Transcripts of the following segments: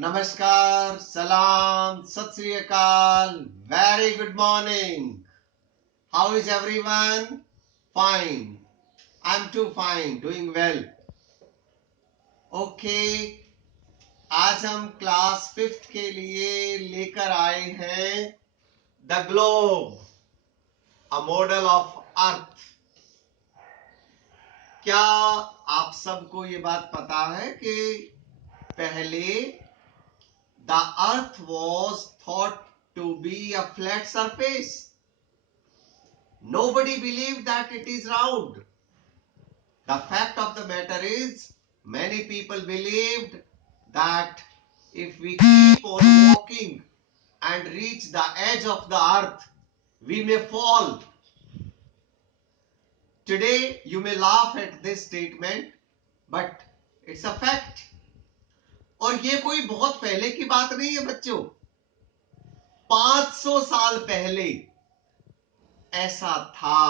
नमस्कार, सलाम, सत श्री अकाल, very good morning. How is everyone? Fine. I'm too fine, doing well. Okay. आज हम क्लास 5th के लिए लेकर आए हैं the globe, a model of earth. क्या आप सबको ये बात पता है कि पहले the earth was thought to be a flat surface? Nobody believed that it is round. The fact of the matter is, many people believed that if we keep on walking and reach the edge of the earth, we may fall. Today, you may laugh at this statement, but it's a fact. और ये कोई बहुत पहले की बात नहीं है बच्चों. 500 साल पहले ऐसा था.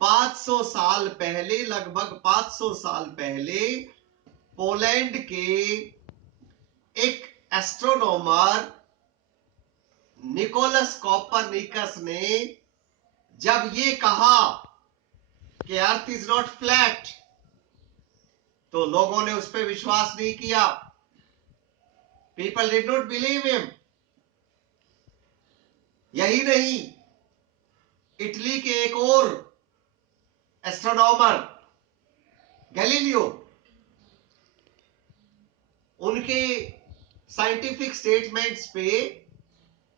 500 साल पहले, लगभग 500 साल पहले पोलैंड के एक एस्ट्रोनॉमर निकोलस कोपरनिकस ने जब ये कहा कि अर्थ इज नॉट फ्लैट, तो लोगों ने उस पर विश्वास नहीं किया. People did not believe him. यही नहीं, इटली के एक और एस्ट्रोनॉमर गैलीलियो, उनके साइंटिफिक स्टेटमेंट्स पे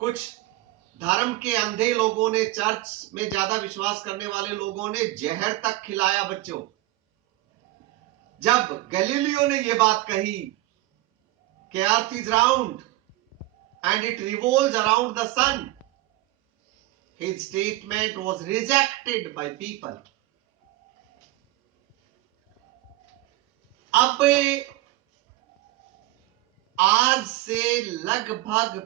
कुछ धर्म के अंधे लोगों ने, चर्च में ज्यादा विश्वास करने वाले लोगों ने जहर तक खिलाया बच्चों. जब गैलीलियो ने यह बात कही कि earth is round and it revolves around the sun, his statement was rejected by people. अब आज से लगभग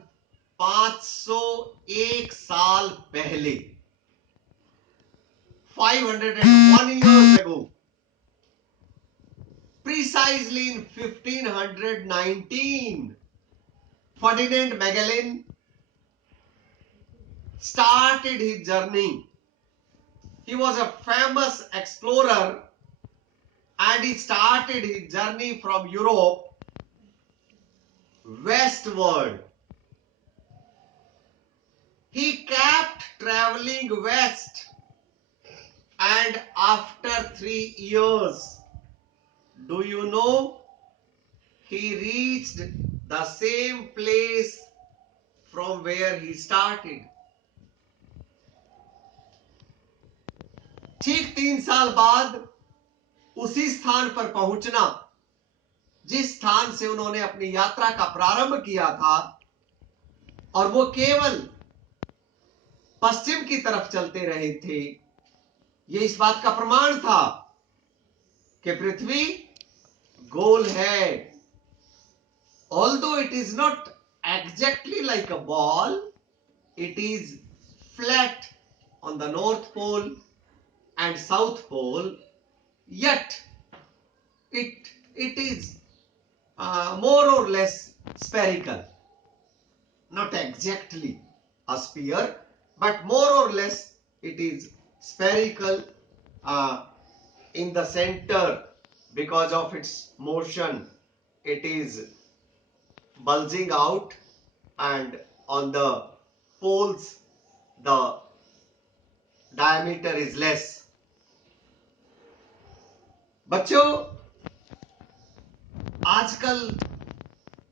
501 साल पहले, 501 years ago, precisely in 1519, Ferdinand Magellan started his journey. He was a famous explorer and he started his journey from Europe westward. He kept traveling west, and after 3 years, do you know, he reached the same place from where he started. ठीक 3 साल बाद उसी स्थान पर पहुंचना जिस स्थान से उन्होंने अपनी यात्रा का प्रारंभ किया था, और वो केवल पश्चिम की तरफ चलते रहे थे. ये इस बात का प्रमाण था कि पृथ्वी गोल है. Although it is not exactly like a ball, it is flat on the North Pole and South Pole, yet it is more or less spherical. Not exactly a sphere, but more or less it is spherical in the center. Because of its motion, it is bulging out, and on the poles the diameter is less. बच्चों, आजकल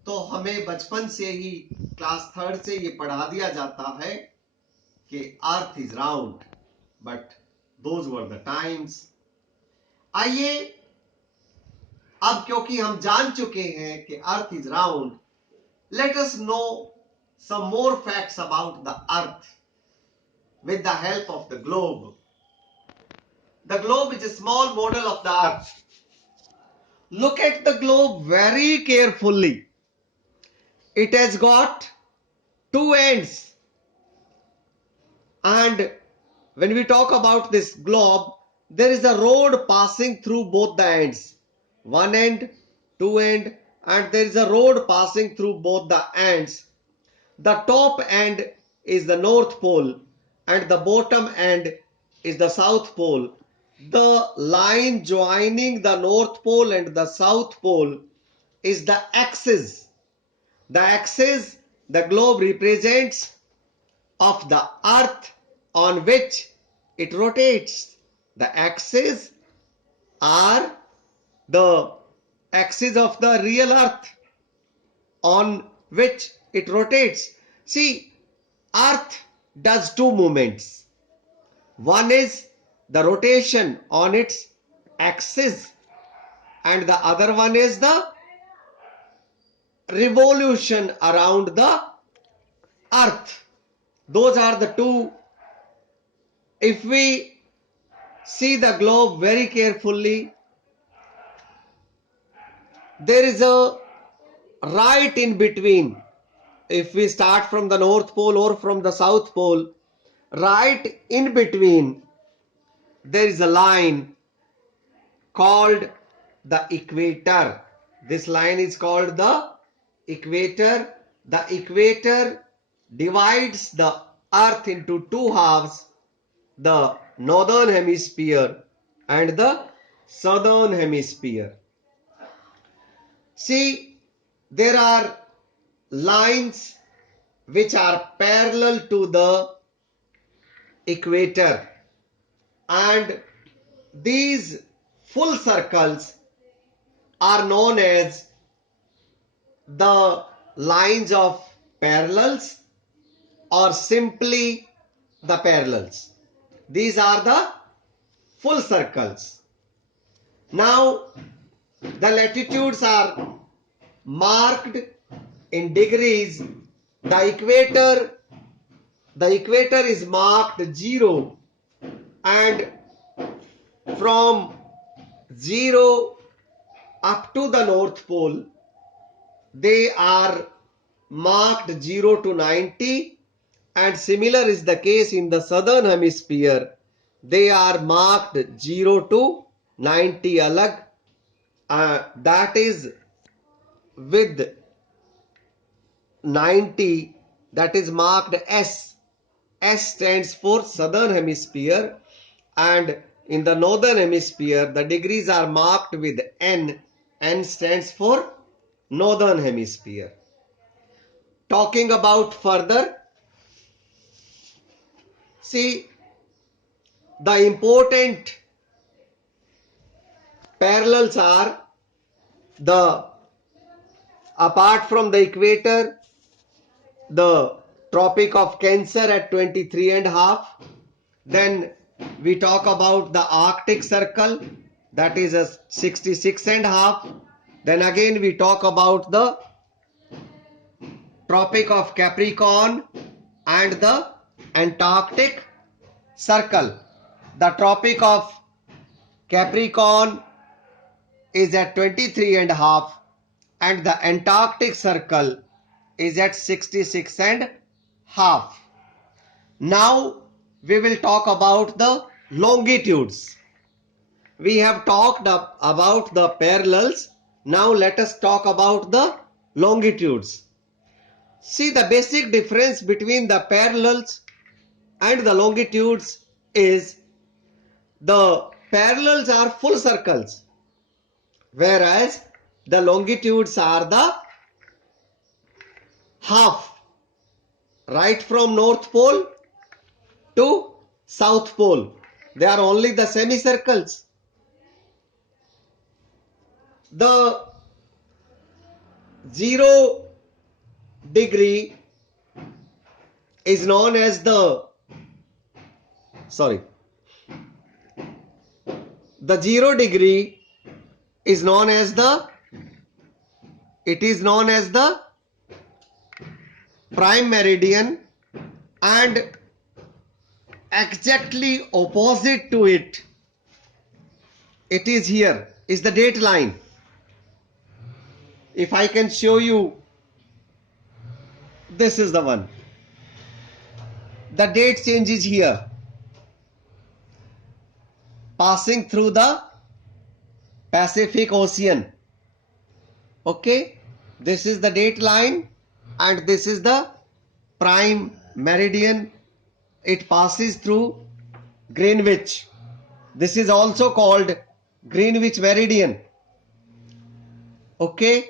तो हमें बचपन से ही class 3rd से ये पढ़ा दिया जाता है कि earth is round, but those were the times. आइए, अब क्योंकि हम जान चुके हैं कि earth is round, let us know some more facts about the earth with the help of the globe. The globe is a small model of the earth. Look at the globe very carefully. It has got 2 ends. And when we talk about this globe, there is a road passing through both the ends. One end, 2 end, and there is a road passing through both the ends. The top end is the North Pole and the bottom end is the South Pole. The line joining the North Pole and the South Pole is the axis. The axis the globe represents of the earth on which it rotates. The axes are the axis of the real earth on which it rotates. See, earth does two movements. One is the rotation on its axis and the other one is the revolution around the earth. Those are the two. If we see the globe very carefully, there is a right in between. If we start from the North Pole or from the South Pole, right in between there is a line called the equator. This line is called the equator. The equator divides the earth into two halves, the northern hemisphere and the southern hemisphere. See, there are lines which are parallel to the equator, and these full circles are known as the lines of parallels or simply the parallels. These are the full circles. Now the latitudes are marked in degrees. The equator is marked 0, and from 0 up to the North Pole they are marked 0 to 90, and similar is the case in the southern hemisphere. They are marked 0 to 90 alag, that is with 90, that is marked S. S stands for southern hemisphere, and in the northern hemisphere the degrees are marked with N. N stands for northern hemisphere. Talking about further, see, the important parallels are the, apart from the equator, the Tropic of Cancer at 23.5. Then we talk about the Arctic Circle, that is a 66.5. Then again we talk about the Tropic of Capricorn and the Antarctic Circle. The Tropic of Capricorn is at 23.5 and the Antarctic Circle is at 66.5. Now we will talk about the longitudes. We have talked about the parallels. Now let us talk about the longitudes. See, the basic difference between the parallels and the longitudes is the parallels are full circles, whereas the longitudes are the half, right from North Pole to South Pole. They are only the semicircles. The 0 degree is known as the, the 0 degree is known as the, it is known as the prime meridian, and exactly opposite to it, it is here, is the date line. If I can show you, this is the one. The date change is here, passing through the Pacific Ocean. Okay, this is the date line and this is the prime meridian. It passes through Greenwich. This is also called Greenwich meridian. Okay,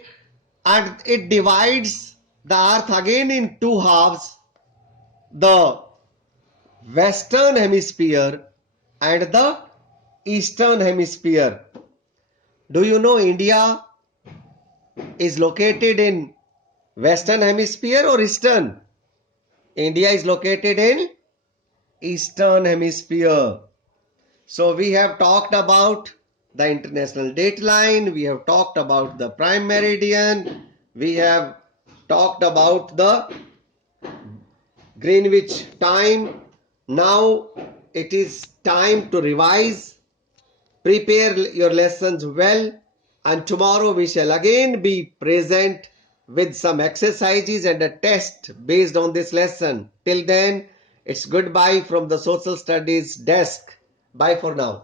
and it divides the earth again in two halves, the western hemisphere and the eastern hemisphere. Do you know India is located in western hemisphere or eastern? India is located in eastern hemisphere. So we have talked about the international date line, we have talked about the prime meridian, we have talked about the Greenwich time. Now it is time to revise. Prepare your lessons well, and tomorrow we shall again be present with some exercises and a test based on this lesson. Till then, it's goodbye from the Social Studies desk. Bye for now.